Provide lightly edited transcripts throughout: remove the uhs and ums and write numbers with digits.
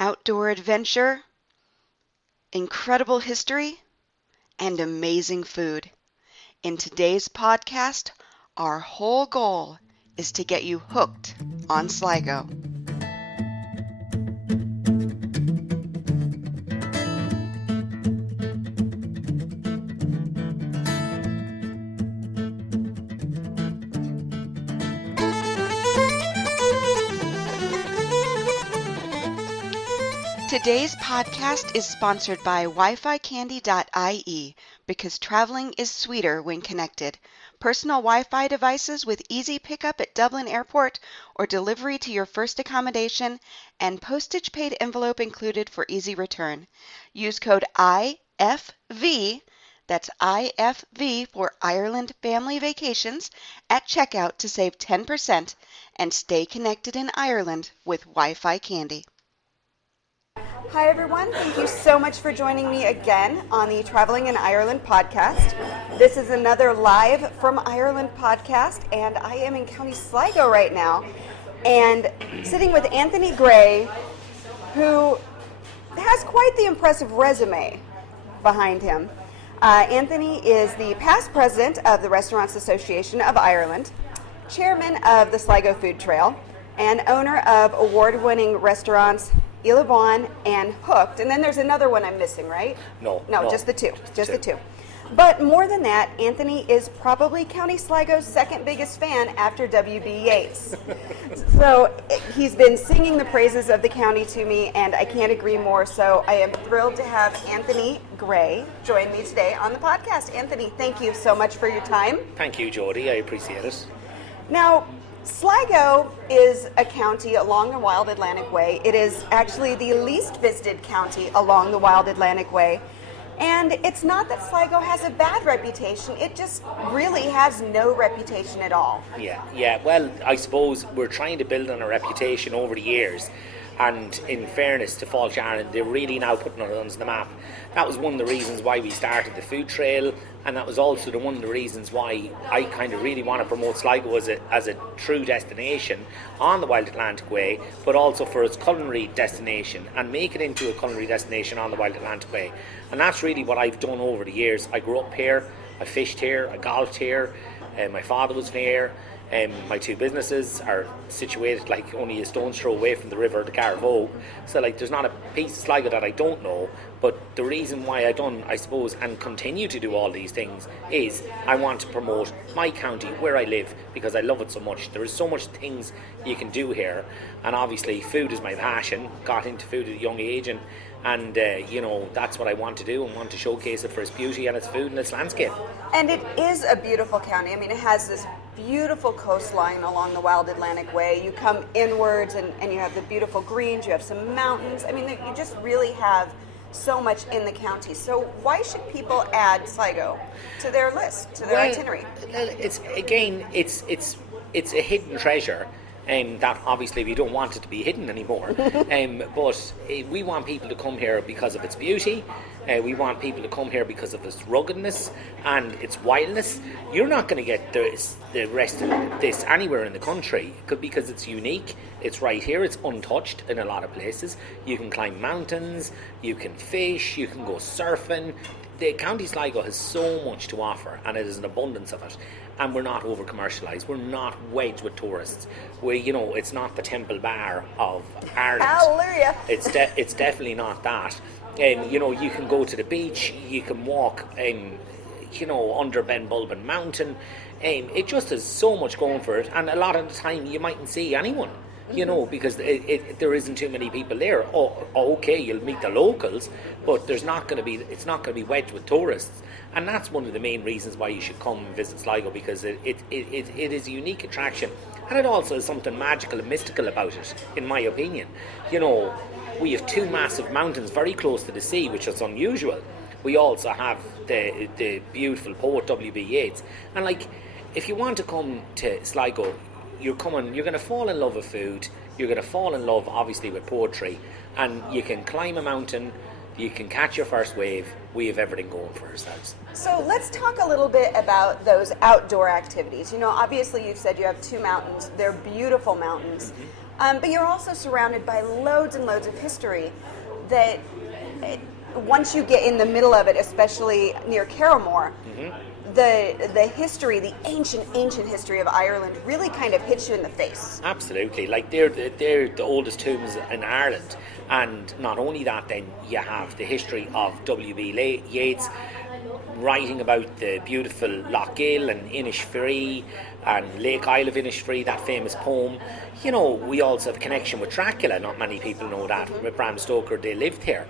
outdoor adventure, incredible history, and amazing food. In today's podcast, our whole goal is to get you hooked on Sligo. Today's podcast is sponsored by WiFiCandy.ie because traveling is sweeter when connected. Personal Wi-Fi devices with easy pickup at Dublin Airport or delivery to your first accommodation, and postage paid envelope included for easy return. Use code IFV, that's IFV for Ireland Family Vacations, at checkout to save 10% and stay connected in Ireland with Wi-Fi Candy. Hi everyone, thank you so much for joining me again on the Traveling in Ireland podcast. This is another live from Ireland podcast, and I am in County Sligo right now and sitting with Anthony Gray, who has quite the impressive resume behind him. Anthony is the past president of the Restaurants Association of Ireland, chairman of the Sligo Food Trail, and owner of award-winning restaurants Illabon and Hooked. And then there's another one I'm missing, right? No, just the two. Just the two. But more than that, Anthony is probably County Sligo's second biggest fan after W.B. Yeats. So he's been singing the praises of the county to me, and I can't agree more. So I am thrilled to have Anthony Gray join me today on the podcast. Anthony, thank you so much for your time. Thank you, Jody. I appreciate it. Now, Sligo is a county along the Wild Atlantic Way. It is actually the least visited county along the Wild Atlantic Way. And it's not that Sligo has a bad reputation, it just really has no reputation at all. Yeah. Well, I suppose we're trying to build on a reputation over the years. And in fairness to Fáilte Éireann, they're really now putting us on the map. That was one of the reasons why we started the food trail, and that was also one of the reasons why I kind of really want to promote Sligo as a true destination on the Wild Atlantic Way, but also for its culinary destination, and make it into a culinary destination on the Wild Atlantic Way. And that's really what I've done over the years. I grew up here, I fished here, I golfed here, my father was here. My two businesses are situated like only a stone's throw away from the river, the Carvogue. So like there's not a piece of Sligo that I don't know. But the reason why I done, I suppose, and continue to do all these things is I want to promote my county where I live because I love it so much. There is so much things you can do here, and obviously food is my passion. Got into food at a young age, and that's what I want to do, and want to showcase it for its beauty and its food and its landscape. And it is a beautiful county. I mean, it has this beautiful coastline along the Wild Atlantic Way. You come inwards and you have the beautiful greens, you have some mountains. I mean, you just really have so much in the county. So why should people add Sligo to their list, to their itinerary? It's a hidden treasure. That obviously we don't want it to be hidden anymore. But we want people to come here because of its beauty. We want people to come here because of its ruggedness and its wildness. You're not going to get the rest of this anywhere in the country because it's unique. It's right here. It's untouched in a lot of places. You can climb mountains, you can fish, you can go surfing. The County Sligo has so much to offer, and it is an abundance of it. And we're not over commercialised. We're not wedged with tourists. It's not the Temple Bar of Ireland. Hallelujah! It's definitely not that. You can go to the beach. You can walk, under Ben Bulben Mountain. It just has so much going for it. And a lot of the time, you mightn't see anyone. Because there isn't too many people there. Okay, you'll meet the locals, but it's not going to be wedged with tourists. And that's one of the main reasons why you should come and visit Sligo, because it is a unique attraction, and it also has something magical and mystical about it, in my opinion. We have two massive mountains very close to the sea, which is unusual. We also have the beautiful poet W.B. Yeats, and if you want to come to Sligo, you're going to fall in love with food, you're going to fall in love obviously with poetry, and you can climb a mountain, you can catch your first wave. We have everything going for ourselves. So let's talk a little bit about those outdoor activities. Obviously you've said you have two mountains, they're beautiful mountains. But you're also surrounded by loads and loads of history that once you get in the middle of it, especially near Carramore, the history, the ancient history of Ireland really kind of hits you in the face. Absolutely, like they're the oldest tombs in Ireland, and not only that, then you have the history of W.B. Yeats writing about the beautiful Lough Gill and Innisfree and Lake Isle of Innisfree, that famous poem. You know, we also have a connection with Dracula. Not many people know that. With Bram Stoker, they lived here.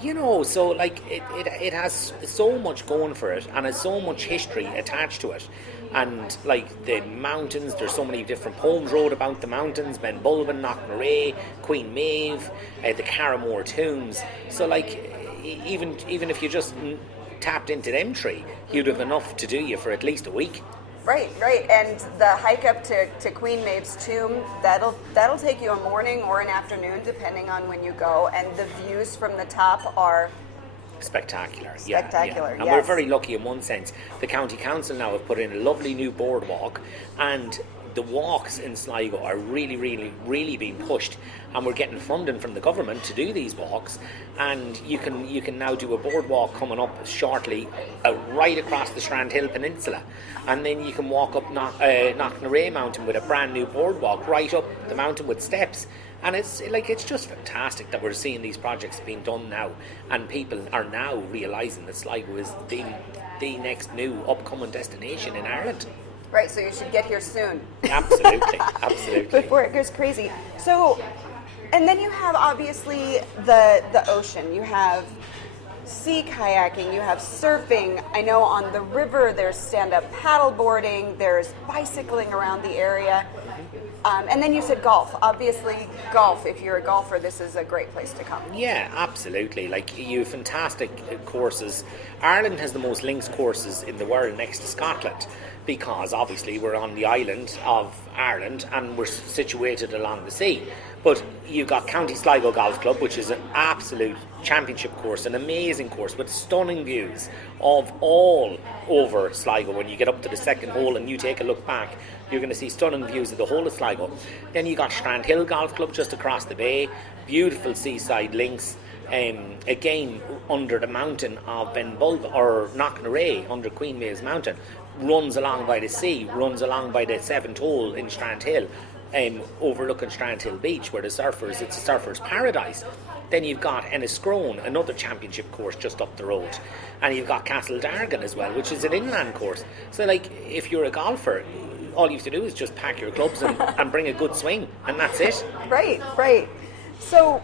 You know, so like it has so much going for it, and has so much history attached to it. And like the mountains, there's so many different poems wrote about the mountains: Ben Bulben, Knocknarea, Queen Maeve, the Carramore tombs. So like even if you just tapped into them three, you'd have enough to do you for at least a week. Right. And the hike up to Queen Maeve's tomb, that'll take you a morning or an afternoon, depending on when you go. And the views from the top are spectacular. Yeah. And we're very lucky in one sense. The county council now have put in a lovely new boardwalk, and the walks in Sligo are really being pushed, and we're getting funding from the government to do these walks. And you can now do a boardwalk coming up shortly, right across the Strandhill Peninsula, and then you can walk up Knocknarea Mountain with a brand new boardwalk right up the mountain with steps. And it's just fantastic that we're seeing these projects being done now, and people are now realising that Sligo is the next new upcoming destination in Ireland. Right, so you should get here soon. Absolutely. Before it goes crazy. So, and then you have obviously the ocean. You have sea kayaking, you have surfing. I know on the river there's stand-up paddle boarding, there's bicycling around the area. And then you said golf. Obviously, golf, if you're a golfer, this is a great place to come. Yeah, absolutely. Like, you have fantastic courses. Ireland has the most links courses in the world next to Scotland, because obviously we're on the island of Ireland and we're situated along the sea. But you've got County Sligo Golf Club, which is an absolute championship course, an amazing course with stunning views of all over Sligo. When you get up to the second hole and you take a look back, you're going to see stunning views of the whole of Sligo. Then you got Strandhill Golf Club just across the bay, beautiful seaside links. Again, under the mountain of Ben Bulben, or Knocknarea, under Queen Maeve's mountain, runs along by the sea, runs along by the seventh hole in Strandhill, overlooking Strandhill Beach, where it's a surfer's paradise. Then you've got Enniscrone, another championship course just up the road, and you've got Castle Dargan as well, which is an inland course. So, like, if you're a golfer, all you have to do is just pack your clubs and bring a good swing, and that's it. Right. So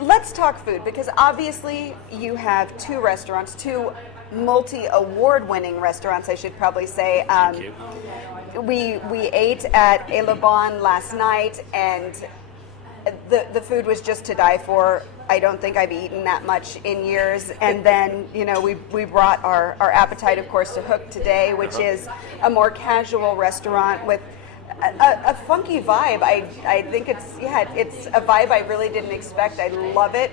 let's talk food, because obviously you have two restaurants, two multi-award-winning restaurants, I should probably say. Thank you. We ate at Le Bon last night, and the food was just to die for. I don't think I've eaten that much in years. And then, we brought our appetite, of course, to Hook today, which is a more casual restaurant with a funky vibe. I think it's a vibe I really didn't expect. I love it.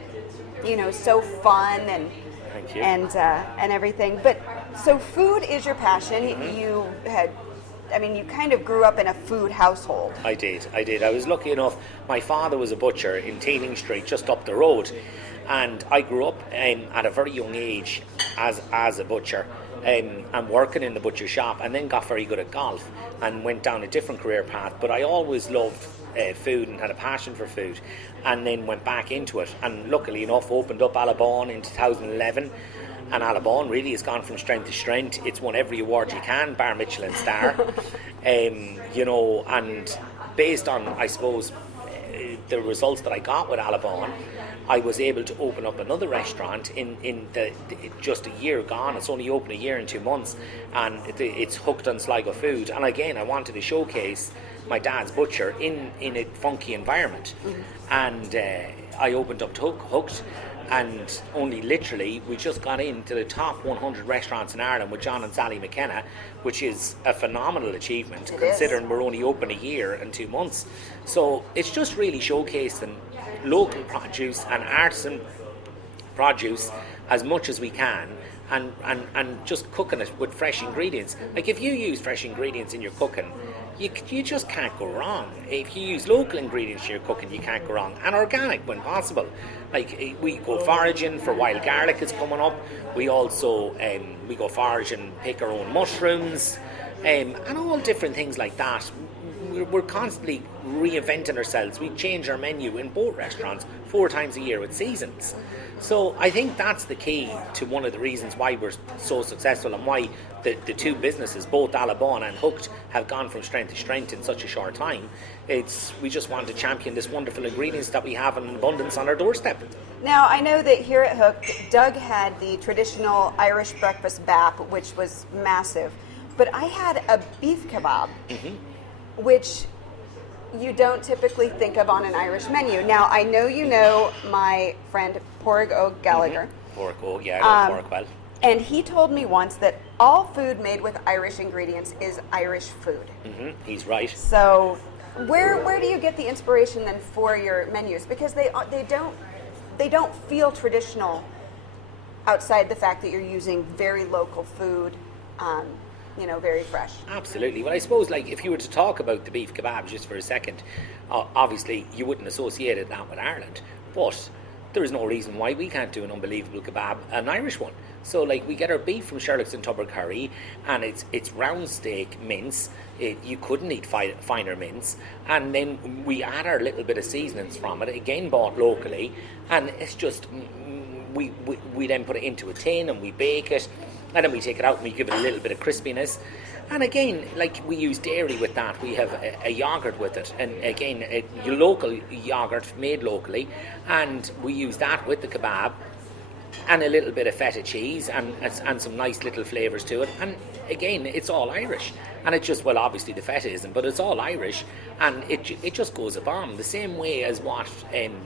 So fun and Thank you. and everything. But so food is your passion. You kind of grew up in a food household. I did. I was lucky enough. My father was a butcher in Teeling Street, just up the road, and I grew up at a very young age as a butcher, and working in the butcher shop, and then got very good at golf and went down a different career path. But I always loved food and had a passion for food, and then went back into it, and luckily enough opened up Alabon in 2011. And Alabon really has gone from strength to strength. It's won every award you can, bar Michelin star. And based on, I suppose, the results that I got with Alabon, I was able to open up another restaurant in just a year gone. It's only open a year and 2 months, and it's Hooked on Sligo food. And again, I wanted to showcase my dad's butcher in a funky environment. And I opened up Hooked. And only literally, we just got into the top 100 restaurants in Ireland with John and Sally McKenna, which is a phenomenal achievement, considering we're only open a year and 2 months. So it's just really showcasing local produce and artisan produce as much as we can, and just cooking it with fresh ingredients. Like, if you use fresh ingredients in your cooking, you just can't go wrong. If you use local ingredients to your cooking, you can't go wrong. And organic when possible. Like we go foraging for wild garlic is coming up. We also we go foraging, pick our own mushrooms, and all different things like that. We're constantly reinventing ourselves. We change our menu in both restaurants 4 times a year with seasons. So I think that's the key to one of the reasons why we're so successful and why the two businesses, both Alabon and Hooked, have gone from strength to strength in such a short time. We just want to champion this wonderful ingredients that we have in abundance on our doorstep. Now, I know that here at Hooked, Doug had the traditional Irish breakfast bap, which was massive. But I had a beef kebab, which you don't typically think of on an Irish menu. Now, I know you know my friend Porg O. Gallagher. Pork, yeah, I know pork well. And he told me once that all food made with Irish ingredients is Irish food. He's right. So, where do you get the inspiration then for your menus? Because they don't feel traditional outside the fact that you're using very local food. Very fresh. Absolutely. Well, I suppose, like, if you were to talk about the beef kebabs just for a second, obviously you wouldn't associate that with Ireland, but there is no reason why we can't do an unbelievable kebab, an Irish one. So, like, we get our beef from Sherlock's and Tubbercurry, and it's round steak mince. You couldn't eat finer mince, and then we add our little bit of seasonings from it, again bought locally, and it's just we then put it into a tin and we bake it. And then we take it out and we give it a little bit of crispiness. And again, like, we use dairy with that. We have a yogurt with it. And again, a local yogurt made locally. And we use that with the kebab. And a little bit of feta cheese and some nice little flavours to it. And again, it's all Irish. And it just, well, obviously the feta isn't, but it's all Irish. And it just goes a bomb. The same way as what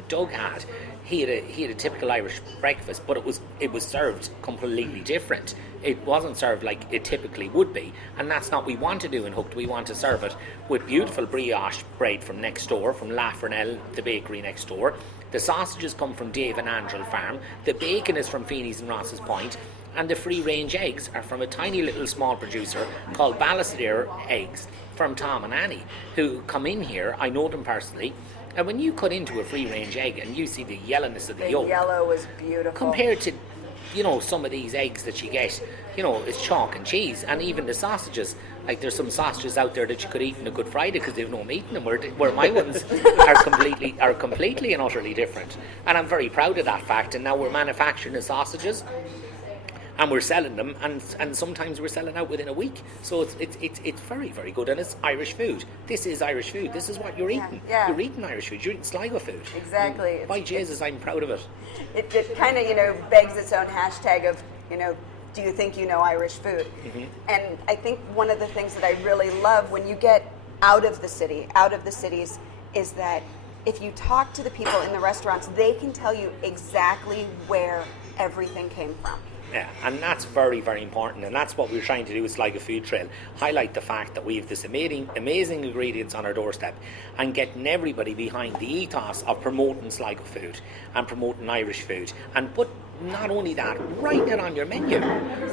Doug had. He had a typical Irish breakfast, but it was served completely different. It wasn't served like it typically would be, and that's not what we want to do in Hooked. We want to serve it with beautiful brioche bread from next door, from La Fernell, the bakery next door. The sausages come from Dave and Andrel Farm. The bacon is from Feeney's and Ross's Point, and the free-range eggs are from a tiny little small producer called Ballasadair Eggs from Tom and Annie, who come in here. I know them personally. And when you cut into a free-range egg and you see the yellowness of the yolk, yellow is beautiful compared to, some of these eggs that you get, it's chalk and cheese. And even the sausages, like, there's some sausages out there that you could eat on a Good Friday because they've no meat in them, where my ones are completely and utterly different. And I'm very proud of that fact. And now we're manufacturing the sausages, and we're selling them, and sometimes we're selling out within a week. So it's very, very good, and it's Irish food. This is Irish food. This is what you're eating. Yeah. You're eating Irish food. You're eating Sligo food. Exactly. By Jesus, I'm proud of it. It kind of begs its own hashtag of do you think you know Irish food? And I think one of the things that I really love when you get out of the cities, is that if you talk to the people in the restaurants, they can tell you exactly where everything came from. Yeah, and that's very, very important, and that's what we're trying to do with Sligo Food Trail. Highlight the fact that we have this amazing ingredients on our doorstep, and getting everybody behind the ethos of promoting Sligo food and promoting Irish food, and put not only that, write it on your menu.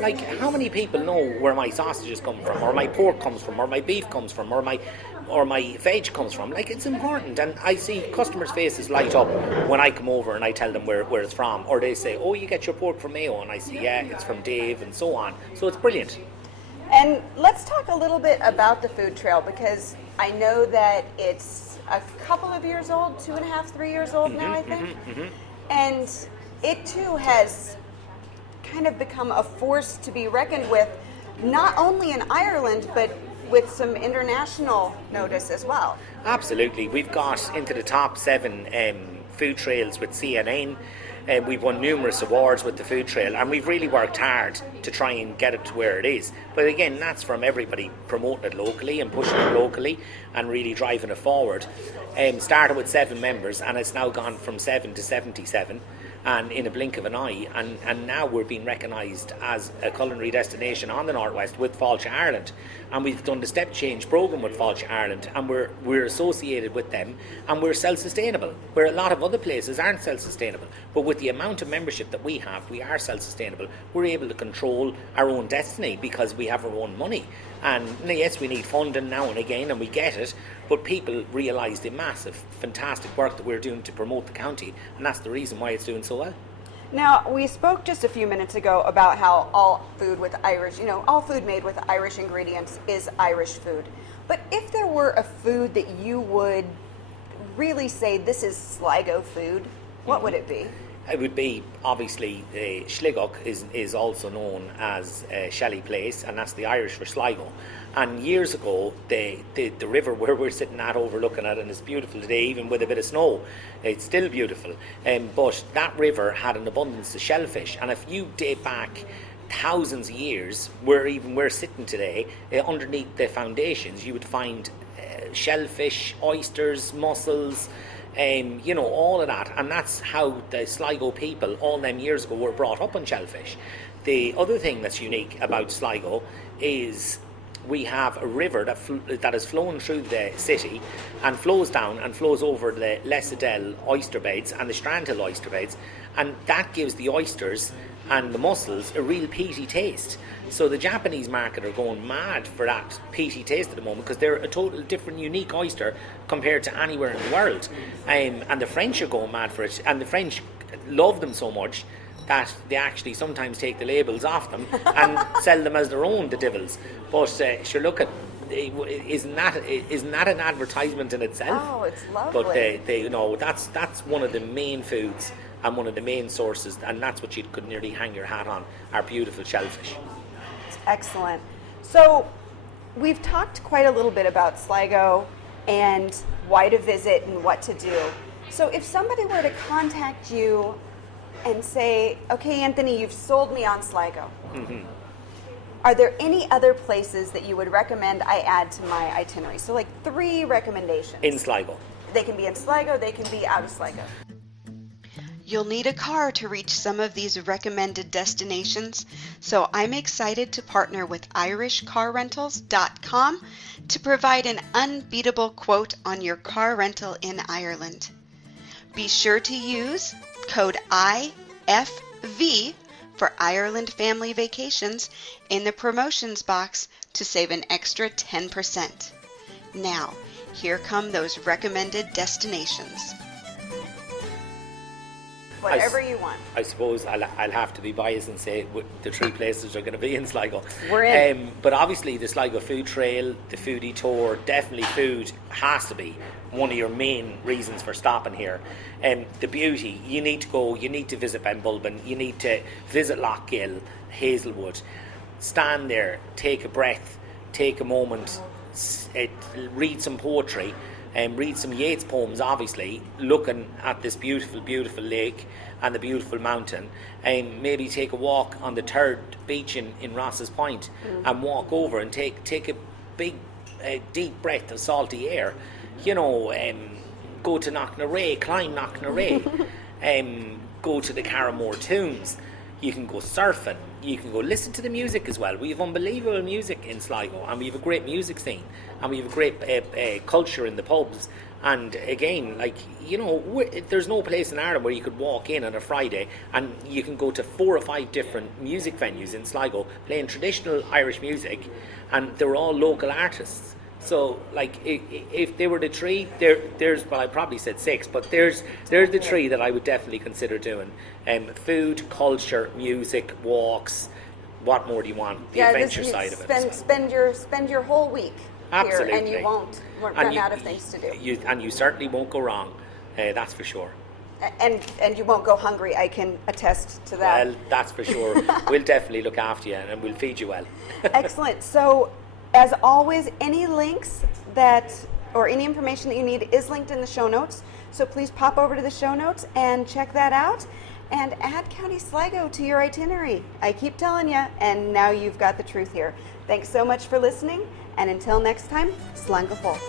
Like, how many people know where my sausages come from, or my pork comes from, or my beef comes from, or my veg comes from? Like, it's important, and I see customers' faces light up when I come over and I tell them where it's from, or they say, oh, you get your pork from Mayo, and I say, yeah, it's from Dave, and so on. So it's brilliant. And let's talk a little bit about the food trail, because I know that it's a couple of years old, 2.5, 3 years old now, I think. And it too has kind of become a force to be reckoned with, not only in Ireland, but with some international notice as well. Absolutely. We've got into the top 7 food trails with CNN. We've won numerous awards with the food trail, and we've really worked hard to try and get it to where it is. But again, that's from everybody promoting it locally and pushing it locally and really driving it forward. Started with 7 members, and it's now gone from 7 to 77. And in a blink of an eye, and now we're being recognised as a culinary destination on the Northwest with Fáilte Ireland, and we've done the step change programme with Fáilte Ireland, and we're associated with them, and we're self-sustainable, where a lot of other places aren't self-sustainable. But with with the amount of membership that we have, we are self-sustainable. We're able to control our own destiny because we have our own money. And yes, we need funding now and again, and we get it, but people realise the massive, fantastic work that we're doing to promote the county, and that's the reason why it's doing so well. Now, we spoke just a few minutes ago about how all food made with Irish ingredients is Irish food. But if there were a food that you would really say this is Sligo food, what would it be? It would be, obviously, Sligo is also known as Shelley Place, and that's the Irish for Sligo. And years ago, the river where we're sitting at overlooking it, and it's beautiful today, even with a bit of snow, it's still beautiful. But that river had an abundance of shellfish, and if you date back thousands of years, where even we're sitting today, underneath the foundations, you would find shellfish, oysters, mussels, all of that, and that's how the Sligo people all them years ago were brought up on shellfish. The other thing that's unique about Sligo is we have a river that has flown through the city and flows down and flows over the Lessadell oyster beds and the Strandhill oyster beds, and that gives the oysters and the mussels a real peaty taste. So the Japanese market are going mad for that peaty taste at the moment because they're a total different, unique oyster compared to anywhere in the world. And the French are going mad for it, and the French love them so much that they actually sometimes take the labels off them and sell them as their own, the devils. But sure, look at, isn't that an advertisement in itself? Oh, it's lovely. But that's one of the main foods and one of the main sources, and that's what you could nearly hang your hat on, our beautiful shellfish. Excellent. So we've talked quite a little bit about Sligo and why to visit and what to do. So if somebody were to contact you and say, okay, Anthony, you've sold me on Sligo. Mm-hmm. Are there any other places that you would recommend I add to my itinerary? So like 3 recommendations. In Sligo. They can be in Sligo, they can be out of Sligo. You'll need a car to reach some of these recommended destinations, so I'm excited to partner with irishcarrentals.com to provide an unbeatable quote on your car rental in Ireland. Be sure to use code IFV for Ireland Family Vacations in the promotions box to save an extra 10%. Now, here come those recommended destinations. Whatever you want. I suppose I'll have to be biased and say the 3 places are going to be in Sligo. We're in. But obviously the Sligo Food Trail, the foodie tour, definitely food has to be one of your main reasons for stopping here. The beauty, you need to go, you need to visit Benbulben, you need to visit Lochgill, Hazelwood, stand there, take a breath, take a moment, read some poetry, read some Yeats poems, obviously, looking at this beautiful, beautiful lake and the beautiful mountain, and maybe take a walk on the 3rd beach in Ross's Point and walk over and take a big, deep breath of salty air. Go to Knocknarea, climb Knocknarea, go to the Carramore Tombs. You can go surfing, you can go listen to the music as well. We have unbelievable music in Sligo, and we have a great music scene, and we have a great culture in the pubs. And again, there's no place in Ireland where you could walk in on a Friday and you can go to 4 or 5 different music venues in Sligo playing traditional Irish music, and they're all local artists. So, if they were the 3, there's I probably said 6, but there's the 3 that I would definitely consider doing. Food, culture, music, walks. What more do you want? The adventure side of it. Spend your whole week Absolutely. here, and you won't run out of things to do. You certainly won't go wrong. That's for sure. And you won't go hungry. I can attest to that. Well, that's for sure. We'll definitely look after you, and we'll feed you well. Excellent. So, as always, any links or any information that you need is linked in the show notes. So please pop over to the show notes and check that out and add County Sligo to your itinerary. I keep telling you, and now you've got the truth here. Thanks so much for listening, and until next time, Slán go fóill.